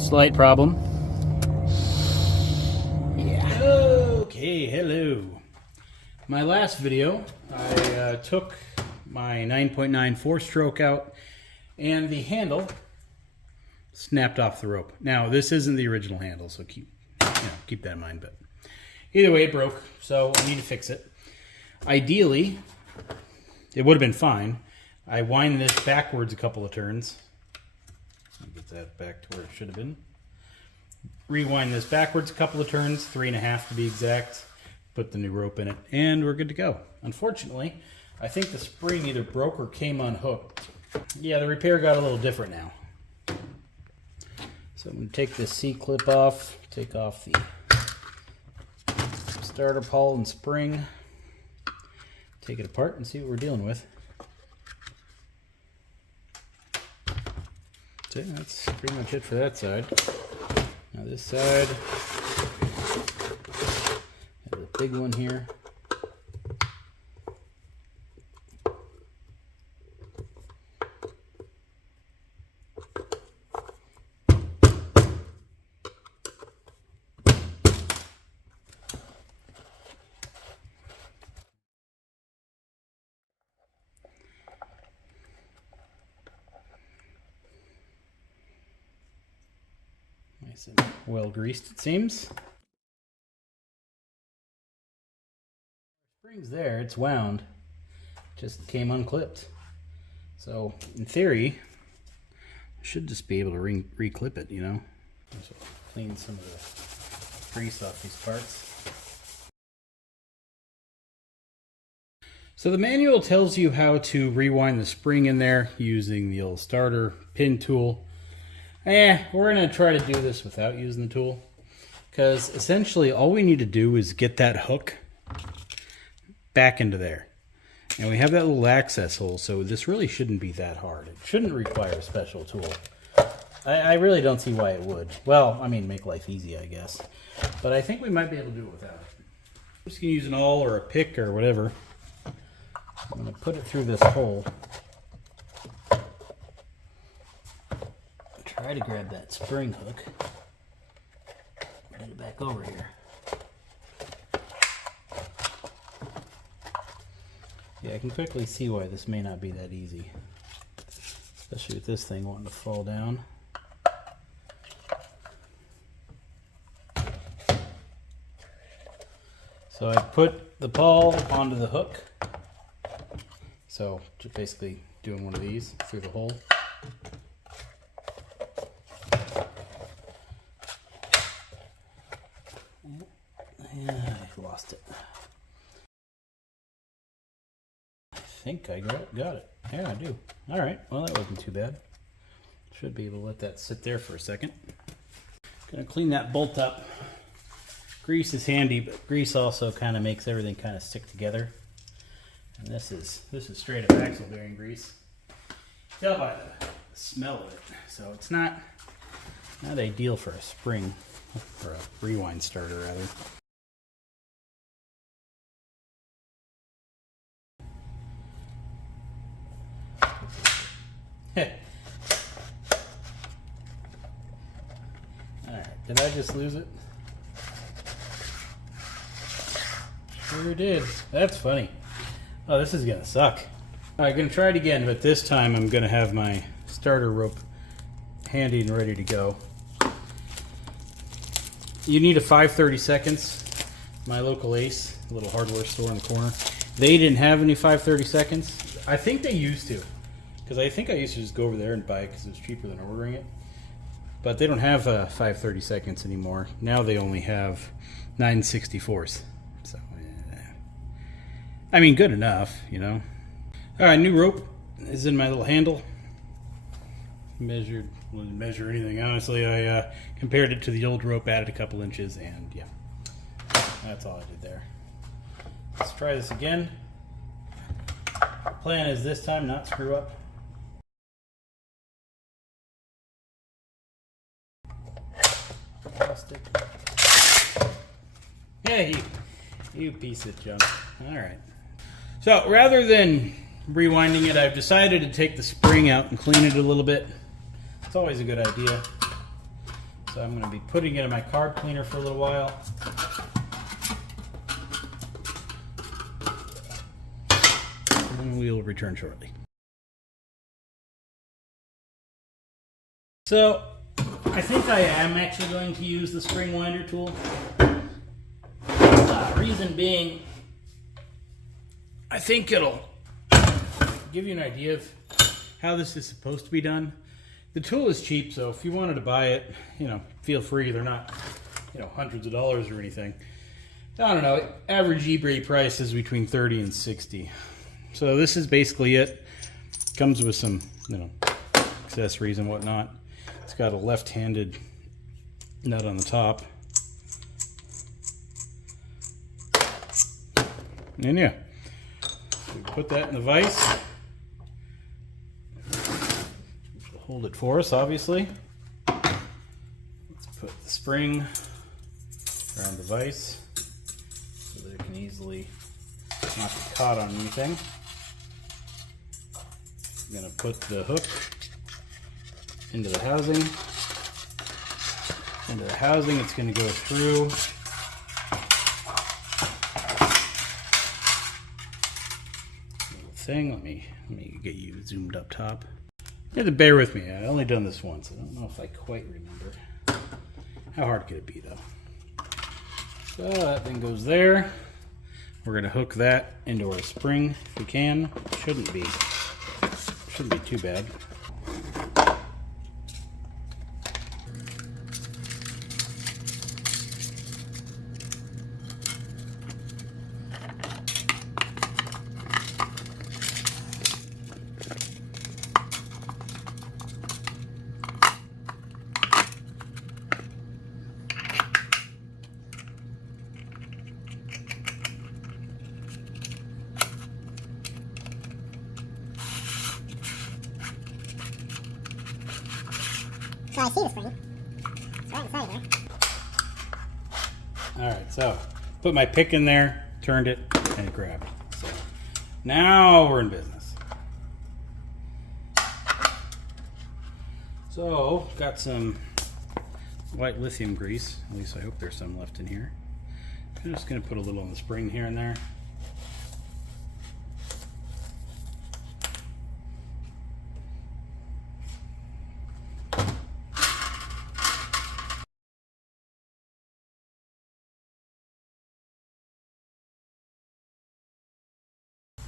Slight problem. Yeah. Okay, hello. My last video, I took my 9.9 4-stroke out and the handle snapped off the rope. Now, this isn't the original handle, so keep that in mind. But either way, it broke, so I need to fix it. Ideally, it would have been fine. I wind this backwards a couple of turns. Get that back to where it should have been. Rewind this backwards a couple of turns, 3.5 to be exact. Put the new rope in it, and we're good to go. Unfortunately, I think the spring either broke or came unhooked. Yeah, the repair got a little different now. So I'm going to take this C-clip off, take off the starter pawl and spring, take it apart and see what we're dealing with. So that's pretty much it for that side. Now this side, got a big one here. Nice and well greased, it seems. Spring's there, it's wound, just came unclipped. So in theory, I should just be able to re-clip it, you know. So clean some of the grease off these parts. So the manual tells you how to rewind the spring in there using the old starter pin tool. We're going to try to do this without using the tool, because essentially all we need to do is get that hook back into there. And we have that little access hole, so this really shouldn't be that hard. It shouldn't require a special tool. I really don't see why it would. Well, I mean, make life easy, I guess. But I think we might be able to do it without it. I'm just going to use an awl or a pick or whatever. I'm going to put it through this hole. Try to grab that spring hook. Get it back over here. Yeah, I can quickly see why this may not be that easy. Especially with this thing wanting to fall down. So I put the pawl onto the hook. So just basically doing one of these through the hole. Yeah, I lost it. I think I got it. Yeah, I do. Alright, well that wasn't too bad. Should be able to let that sit there for a second. Gonna clean that bolt up. Grease is handy, but grease also kind of makes everything kind of stick together. And this is straight up axle bearing grease. Tell by the smell of it. So it's not ideal for a spring, or a rewind starter rather. Alright, did I just lose it? Sure did. That's funny. Oh, this is gonna suck. Alright, gonna try it again, but this time I'm gonna have my starter rope handy and ready to go. You need a 5/32. My local Ace, a little hardware store in the corner, they didn't have any 5/32. I think they used to. Because I think I used to just go over there and buy it because it was cheaper than ordering it. But they don't have 5/32 anymore. Now they only have 9/64. So, I mean, good enough, you know. All right, new rope is in my little handle. Didn't measure anything, honestly. I compared it to the old rope, added a couple inches, and yeah, that's all I did there. Let's try this again. The plan is this time not screw up. Plastic. Yeah, you piece of junk. All right. So rather than rewinding it, I've decided to take the spring out and clean it a little bit. It's always a good idea. So I'm going to be putting it in my carb cleaner for a little while. And we'll return shortly. So I think I am actually going to use the spring winder tool. Reason being, I think it'll give you an idea of how this is supposed to be done. The tool is cheap, so if you wanted to buy it, feel free. They're not, hundreds of dollars or anything. I don't know. Average eBay price is between 30 and 60. So this is basically it. Comes with some, accessories and whatnot. It's got a left-handed nut on the top. And yeah, we put that in the vise. It'll hold it for us, obviously. Let's put the spring around the vise so that it can easily not be caught on anything. I'm going to put the hook into the housing. Into the housing, it's going to go through. Little thing. Let me get you zoomed up top. You have to bear with me. I've only done this once. I don't know if I quite remember. How hard could it be, though? So that thing goes there. We're going to hook that into our spring if we can. Shouldn't be too bad. So I see the spring. It's right inside there. Alright, so put my pick in there, turned it, and it grabbed. So now we're in business. So, got some white lithium grease. At least I hope there's some left in here. I'm just going to put a little on the spring here and there.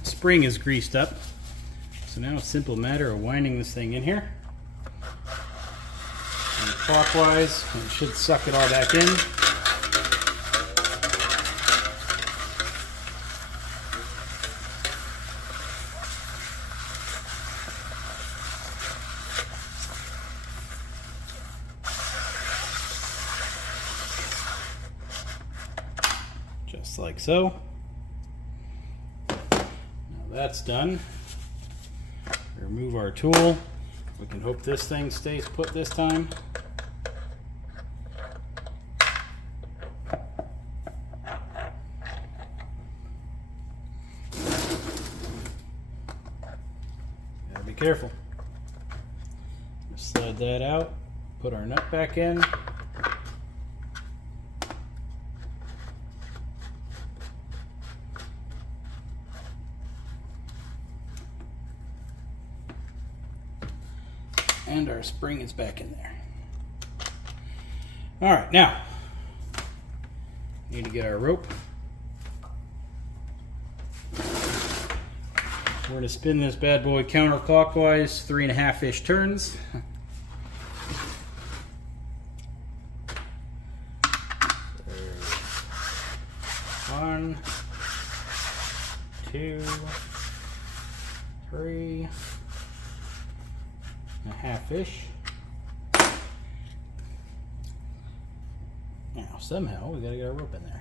Spring is greased up, so now it's a simple matter of winding this thing in here. And clockwise, and it should suck it all back in. Just like so. That's done. Remove our tool. We can hope this thing stays put this time. Gotta be careful. Just slide that out. Put our nut back in. And our spring is back in there. All right, now need to get our rope. We're going to spin this bad boy counterclockwise, 3.5-ish turns. One, two, three. 1/2-ish. Now, somehow, we gotta get our rope in there.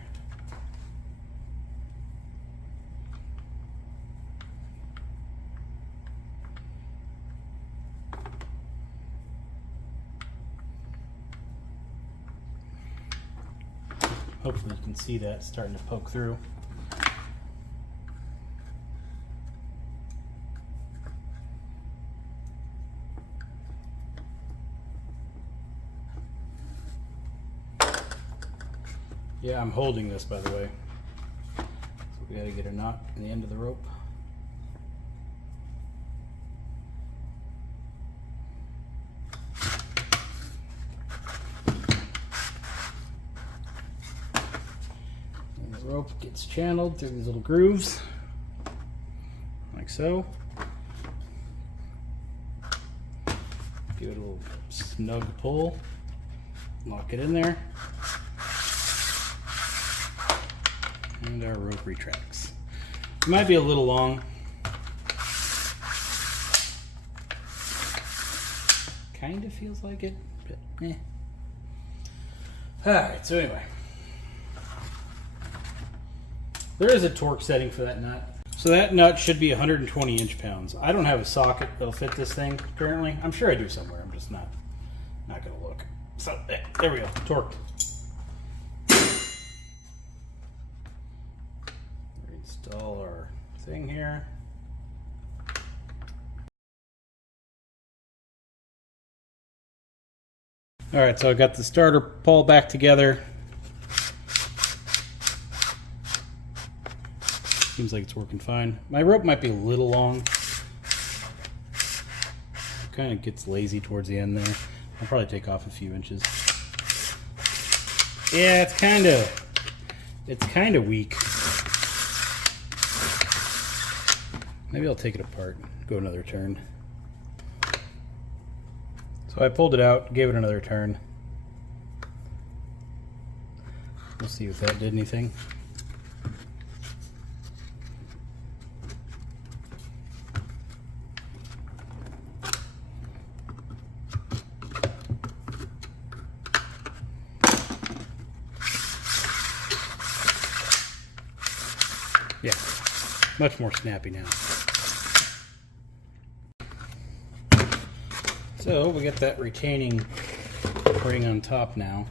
Hopefully you can see that starting to poke through. Yeah, I'm holding this, by the way. So we gotta get a knot in the end of the rope. And the rope gets channeled through these little grooves, like so. Give it a little snug pull, lock it in there, and our rope retracts. It might be a little long. Kind of feels like it, but eh. Alright, so anyway. There is a torque setting for that nut. So that nut should be 120 inch-pounds. I don't have a socket that'll fit this thing currently. I'm sure I do somewhere. I'm just not gonna look. So there we go, torqued. Install our thing here. All right, so I got the starter pull back together. Seems like it's working fine. My rope might be a little long. It kind of gets lazy towards the end there. I'll probably take off a few inches. Yeah, it's kind of weak. Maybe I'll take it apart, go another turn. So I pulled it out, gave it another turn. We'll see if that did anything. Yeah, much more snappy now. So we got that retaining ring on top now.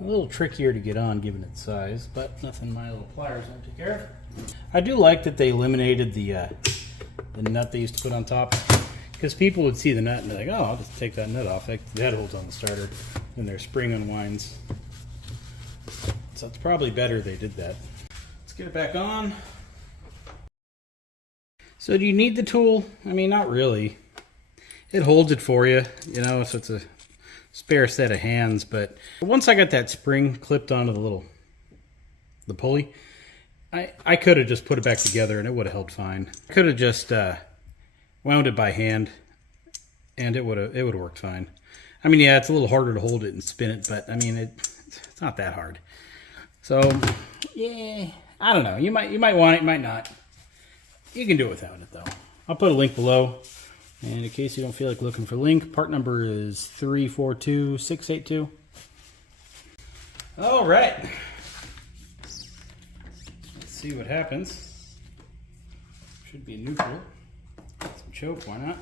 A little trickier to get on given its size, but nothing my little pliers won't take care of. I do like that they eliminated the nut they used to put on top, because people would see the nut and be like, oh, I'll just take that nut off. That holds on the starter, and their spring unwinds. So it's probably better they did that. Let's get it back on. So do you need the tool? I mean, not really. It holds it for you, you know, so it's a spare set of hands. But once I got that spring clipped onto the pulley, I could have just put it back together and it would have held fine. I could have just wound it by hand and it would have worked fine. I mean, yeah, it's a little harder to hold it and spin it, but I mean, it's not that hard. So yeah, I don't know. You might want it, you might not. You can do it without it though. I'll put a link below. And in case you don't feel like looking for a link, part number is 342682. All right. Let's see what happens. Should be neutral. Some choke, why not?